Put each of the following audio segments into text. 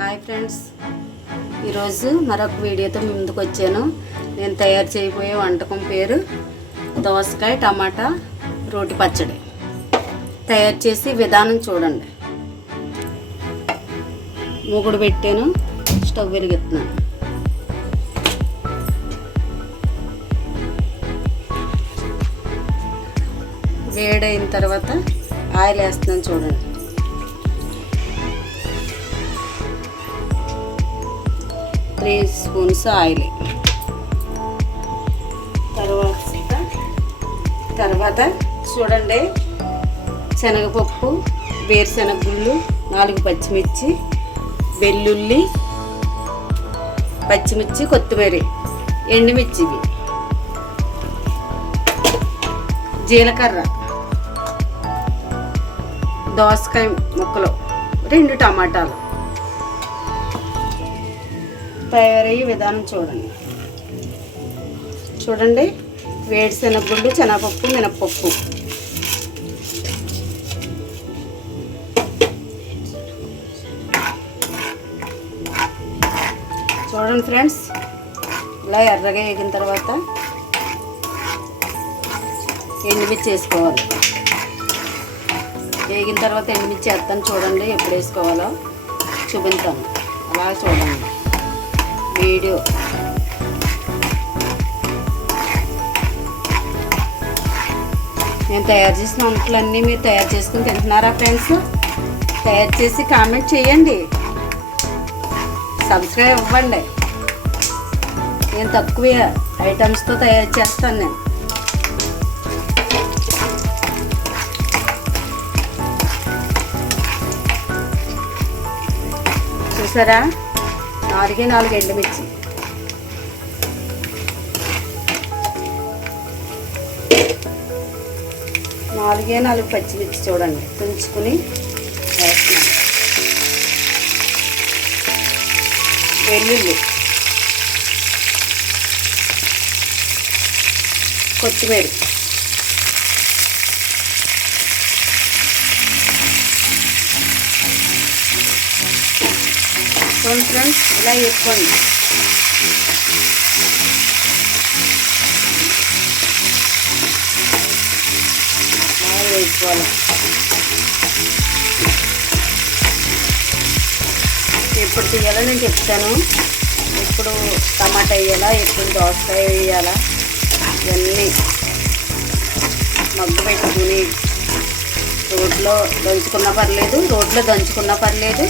Hi friends, ఈరోజు మరొక వీడియోతో ముందుకు వచ్చాను. నేను తయారు చేయబోయే వంటకం పేరు దోసకాయ టమాటా రోటి పచ్చడి. తయారు చేసి విధానం చూడండి. మూగుడు పెట్టాను, స్టవ్ వెలిగిస్తున్నాను. వేడైన తర్వాత ఆయిల్ వేస్తున్నాను చూడండి. Three spoons oil. తర్వాత చూడండి, శనగపప్పు, వేరుశనగ గుళ్ళు, 4 పచ్చిమిర్చి, వెల్లుల్లి, పచ్చిమిర్చి, కొత్తిమీర, ఎండుమిర్చి, జీలకర్ర, దోసకాయ ముక్కలు, 2 టమాటాలు. తయారయ్యే విధానం చూడండి. వేరుశనగ గుళ్ళు, శనగపప్పు, మినప్పప్పు, చూడండి ఫ్రెండ్స్. ఇలా ఎర్రగా వేగిన తర్వాత ఎండుమిర్చి వేసుకోవాలి. వేగిన తర్వాత ఎండుమిర్చి వేస్తాను చూడండి. ఎప్పుడు వేసుకోవాలో చూపిస్తాను. అలా చూడండి వీడియో. నేను తయారు చేసిన వంటలన్నీ మీరు తయారు చేసుకుని తింటున్నారా ఫ్రెండ్స్? తయారు చేసి కామెంట్ చేయండి, సబ్స్క్రైబ్ అవ్వండి. నేను తక్కువ ఐటమ్స్తో తయారు చేస్తాను. నేను చూసారా, 4 ఎండుమిర్చి, నాలుగు పచ్చిమిర్చి చూడండి తుంచుకుని వేస్తున్నాను. వెల్లుల్లి, కొత్తిమీర, చూడండి ఫ్రెండ్స్. ఇలా వేసుకోండి. వేసుకోవాలి. ఎప్పుడు తీయాలో నేను చెప్తాను. ఎప్పుడు టమాటా వేయాలా, ఎప్పుడు దోసకాయ వేయాలా, ఇవన్నీ మగ్గు పెట్టుకుని రోట్లో దంచుకున్నా పర్లేదు,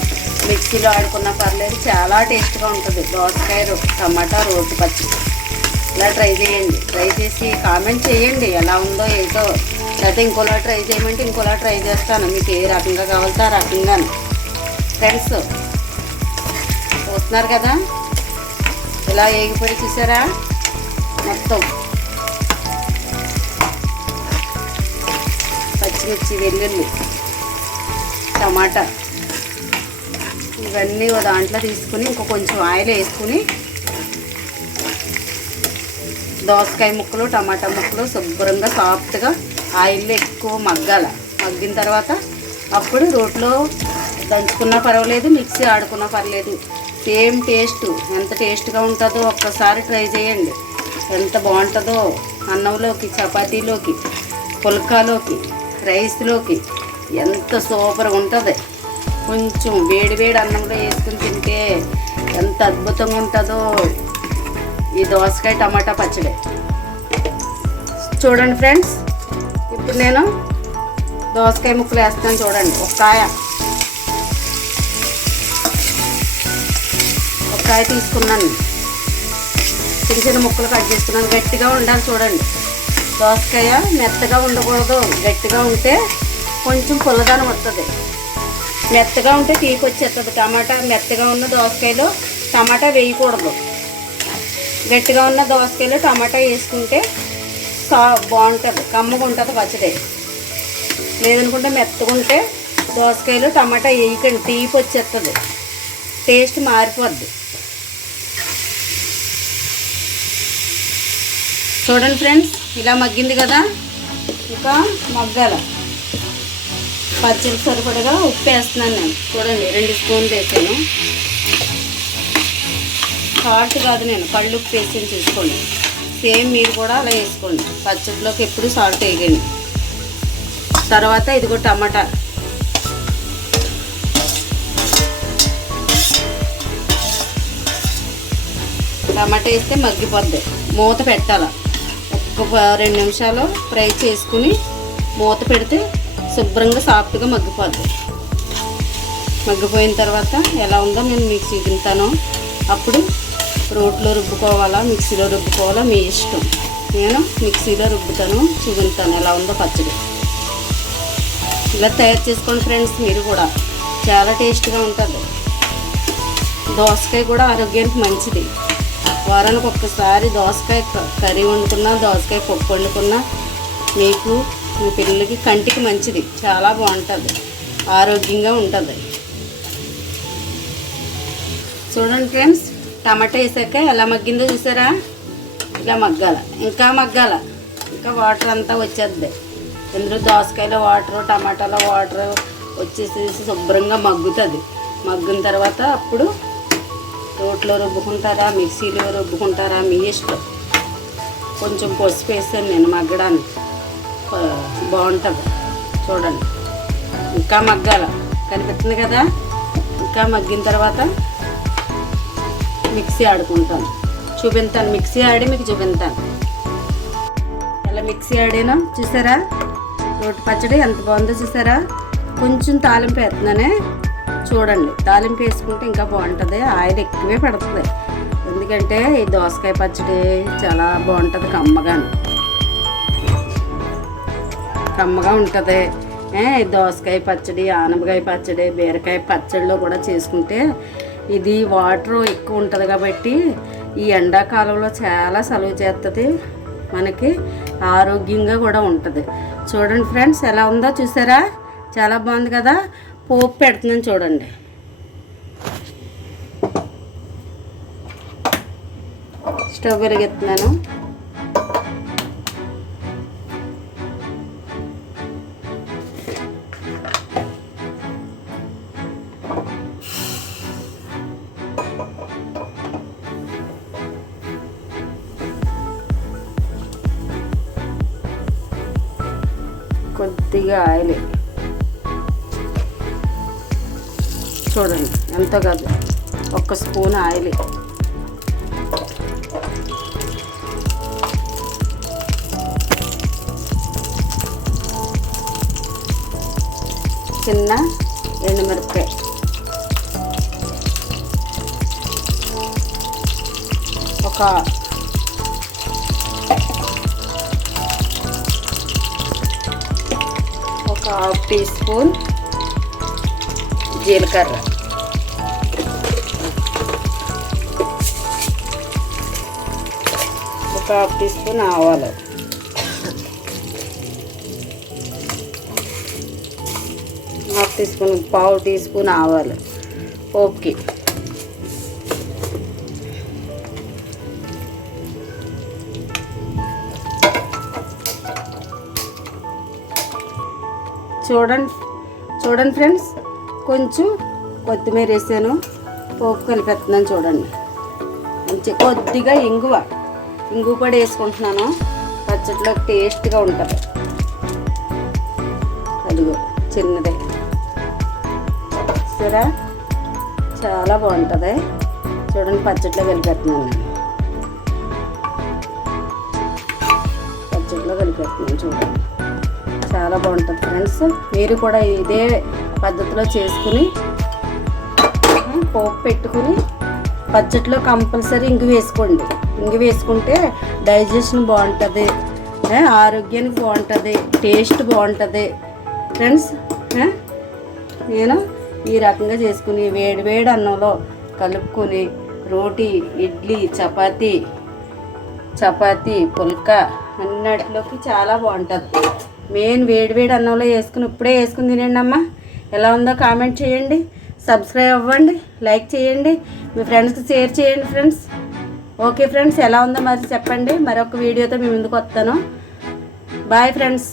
మిక్సీలో ఆడుకున్నా పర్లేదు. చాలా టేస్ట్గా ఉంటుంది దోసకాయ టమాటా రోటి పచ్చడి. ఇలా ట్రై చేయండి. ట్రై చేసి కామెంట్ చేయండి ఎలా ఉందో ఏదో. లేకపోతే ఇంకోలా ట్రై చేయమంటే ఇంకోలా ట్రై చేస్తాను. మీకు ఏ రకంగా కావాలితే ఆ రకంగా. ఫ్రెండ్స్ చూస్తున్నారు కదా, ఇలా వేగిపోయి చూసారా మొత్తం. పచ్చిమిర్చి, వెల్లుల్లి, టమాటా ఇవన్నీ ఒక దాంట్లో తీసుకుని ఇంకో కొంచెం ఆయిల్ వేసుకుని దోసకాయ ముక్కలు, టమాటా ముక్కలు శుభ్రంగా సాఫ్ట్గా ఆయిల్లో ఎక్కువ మగ్గిన తర్వాత అప్పుడు రోట్లో దంచుకున్నా పర్వాలేదు, మిక్సీ ఆడుకున్నా పర్లేదు. Same taste. ఎంత టేస్ట్గా ఉంటుందో ఒక్కసారి ట్రై చేయండి. ఎంత బాగుంటుందో అన్నంలోకి, చపాతీలోకి, పుల్కాలోకి, రైస్లోకి ఎంత సూపర్గా ఉంటుంది. కొంచెం వేడి అన్నంలో వేసుకుని తింటే ఎంత అద్భుతంగా ఉంటుందో ఈ దోసకాయ టమాటా పచ్చడి. చూడండి ఫ్రెండ్స్, ఇప్పుడు నేను దోసకాయ ముక్కలు వేస్తాను చూడండి. ఒక కాయ తీసుకున్నాను, చిన్న ముక్కలు కట్ చేసుకున్నాను. గట్టిగా ఉండాలి చూడండి. దోసకాయ మెత్తగా ఉండకూడదు. గట్టిగా ఉంటే కొంచెం పుల్లదనం వస్తుంది. మెత్తగా ఉంటే తీకొచ్చేస్తుంది టమాటా. మెత్తగా ఉన్న దోసకాయలో టమాటా వేయకూడదు. గట్టిగా ఉన్న దోసకాయలో టమాటా వేసుకుంటే బాగుంటుంది, కమ్మగా ఉంటుంది పచ్చడి. లేదనుకుంటే మెత్తగా ఉంటే దోసకాయలో టమాటా వేయకండి, తీపి వచ్చేస్తుంది, టేస్ట్ మారిపోద్ది. చూడండి ఫ్రెండ్స్, ఇలా మగ్గింది కదా, ఇంకా మగ్గాల. పచ్చడి సరిపడగా ఉప్పు వేస్తున్నాను నేను. చూడండి 2 స్పూన్లు వేసాను. సాల్ట్ కాదు, నేను కళ్ళుప్పు వేసి చూసుకోండి. సేమ్ మీరు కూడా అలా వేసుకోండి. పచ్చడిలోకి ఎప్పుడు సాల్ట్ వేయకండి. తర్వాత ఇదిగో టమాటా, టమాటా వేస్తే మగ్గిపోద్ది. మూత పెట్టాలి. ఒక 2 నిమిషాలు ఫ్రై చేసుకుని మూత పెడితే శుభ్రంగా సాఫ్ట్గా మగ్గిపోద్ది. మగ్గిపోయిన తర్వాత ఎలా ఉందో నేను మీకు చూపిస్తాను. అప్పుడు రోట్లో రుబ్బుకోవాలా, మిక్సీలో రుబ్బుకోవాలా మీ ఇష్టం. నేను మిక్సీలో రుబ్బుతాను, చూపిస్తాను ఎలా ఉందో పచ్చడి. ఇలా తయారు చేసుకోండి ఫ్రెండ్స్, మీరు కూడా. చాలా టేస్ట్గా ఉంటుంది. దోసకాయ కూడా ఆరోగ్యానికి మంచిది. వారానికి ఒక్కసారి దోసకాయ కర్రీ వండుకున్నా, దోసకాయ పప్పు వండుకున్నా మీకు మీ పిల్లలకి కంటికి మంచిది. చాలా బాగుంటుంది, ఆరోగ్యంగా ఉంటుంది. చూడండి ఫ్రెండ్స్, టమాటా వేసాక ఎలా మగ్గిందో చూసారా? ఇలా మగ్గాల, ఇంకా మగ్గాల, ఇంకా వాటర్ అంతా వచ్చేద్ది. ఇందులో దోసకాయలో వాటరు, టమాటాలో వాటరు వచ్చేసేసి శుభ్రంగా మగ్గుతుంది. మగ్గిన తర్వాత అప్పుడు రోట్లో రుబ్బుకుంటారా, మిక్సీలో రుబ్బుకుంటారా మీ ఇష్టం. కొంచెం పసుపు వేసాను నేను మగ్గడానికి, బాగుంటుంది. చూడండి, ఇంకా మగ్గాల, కనిపిస్తుంది కదా? ఇంకా మగ్గిన తర్వాత మిక్సీ ఆడుకుంటాను, చూపిస్తాను. మిక్సీ ఆడి మీకు చూపిస్తాను ఎలా మిక్సీ ఆడినా. చూసారా రోటి పచ్చడి ఎంత బాగుందో చూసారా? కొంచెం తాలింపు వేస్తున్నానే, చూడండి. తాలింపు వేసుకుంటే ఇంకా బాగుంటుంది. ఆయిల్ ఎక్కువే పడుతుంది, ఎందుకంటే ఈ దోసకాయ పచ్చడి చాలా బాగుంటుంది. కమ్మగా ఉంటుంది. దోసకాయ పచ్చడి, ఆనపకాయ పచ్చడి, బీరకాయ పచ్చడిలో కూడా చేసుకుంటే ఇది వాటర్ ఎక్కువ ఉంటుంది కాబట్టి ఈ ఎండాకాలంలో చాలా సలువ చేస్తుంది, మనకి ఆరోగ్యంగా కూడా ఉంటుంది. చూడండి ఫ్రెండ్స్, ఎలా ఉందో చూసారా? చాలా బాగుంది కదా? పోపు పెడుతున్నాను చూడండి. స్టవ్ వెలిగిస్తున్నాను. కొద్దిగా ఆయిల్ చూడండి, ఎంత కాదు, 1 స్పూన్ ఆయిల్. చిన్న ఎండుమిరపకాయ, ఒక ½ టీ స్పూన్ జీలకర్ర, ఒక ½ టీ స్పూన్ ఆవాలు, పావు టీ స్పూన్ ఆవాలు పోపుకి. చూడండి ఫ్రెండ్స్, కొంచెం కొత్తిమీర వేసాను, పోపు కలిపేస్తున్నాను చూడండి. కొద్దిగా ఇంగువ కూడా వేసుకుంటున్నాను, పచ్చడిలో టేస్ట్గా ఉంటుంది. అదిగో చిన్నదే, సరే చాలా బాగుంటుంది. చూడండి, పచ్చడిలో కలిపేస్తున్నాను చూడండి, చాలా బాగుంటుంది ఫ్రెండ్స్. మీరు కూడా ఇదే పద్ధతిలో చేసుకుని పోపు పెట్టుకుని పచ్చడిలో కంపల్సరీ ఇంగు వేసుకోండి. ఇంగు వేసుకుంటే డైజెషన్ బాగుంటుంది, ఆరోగ్యానికి బాగుంటుంది, టేస్ట్ బాగుంటుంది ఫ్రెండ్స్. నేను ఈ రకంగా చేసుకుని వేడి అన్నంలో కలుపుకొని రోటీ, ఇడ్లీ, చపాతీ, పుల్కా అన్నిటిలోకి చాలా బాగుంటుంది. మెయిన్ వేడి అన్నంలో వేసుకుని ఇప్పుడే వేసుకుని తినండి అమ్మ. ఎలా ఉందో కామెంట్ చేయండి, సబ్స్క్రైబ్ అవ్వండి, లైక్ చేయండి, మీ ఫ్రెండ్స్కి షేర్ చేయండి ఫ్రెండ్స్. ఓకే ఫ్రెండ్స్, ఎలా ఉందో మరి చెప్పండి. మరొక వీడియోతో మీ ముందుకు వస్తాను. Bye friends.